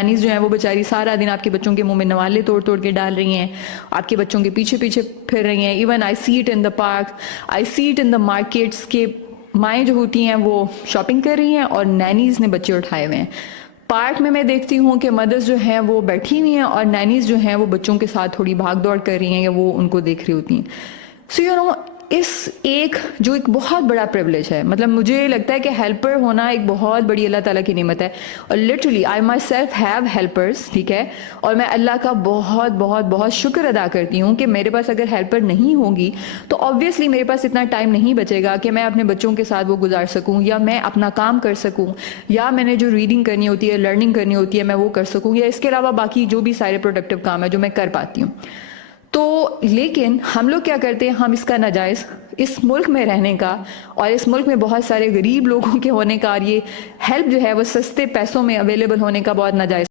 Nannies जो है वो बेचारी सारा दिन आपके बच्चों के मुंह में नवाले तोड़ तोड़ के डाल रही हैं, आपके बच्चों के पीछे पीछे फिर रही हैं। Even I see it in the park, I see it in the markets के माएँ जो होती हैं वो शॉपिंग कर रही हैं और नैनीज ने बच्चे उठाए हुए हैं। पार्क में मैं देखती हूँ कि मदर्स जो हैं वो बैठी हुई हैं और नैनीज जो हैं वो बच्चों के साथ थोड़ी भाग दौड़ कर रही हैं या वो उनको देख रही होती हैं। सो यू नो, इस एक जो एक बहुत बड़ा प्रिविलेज है, मतलब मुझे लगता है कि हेल्पर होना एक बहुत बड़ी अल्लाह ताला की नेमत है। और literally I my self have helpers, ठीक है, और मैं अल्लाह का बहुत बहुत बहुत शुक्र अदा करती हूँ कि मेरे पास अगर हेल्पर नहीं होगी तो ऑब्वियसली मेरे पास इतना टाइम नहीं बचेगा कि मैं अपने बच्चों के साथ वो गुजार सकूँ, या मैं अपना काम कर सकूँ, या मैंने जो रीडिंग करनी होती है, लर्निंग करनी होती है, मैं वो कर सकूँ, या इसके अलावा बाकी जो भी सारे प्रोडक्टिव काम है जो मैं कर पाती हूँ। तो लेकिन हम लोग क्या करते हैं, हम इसका नाजायज़ इस मुल्क में रहने का और इस मुल्क में बहुत सारे गरीब लोगों के होने का और ये हेल्प जो है वो सस्ते पैसों में अवेलेबल होने का बहुत नाजायज़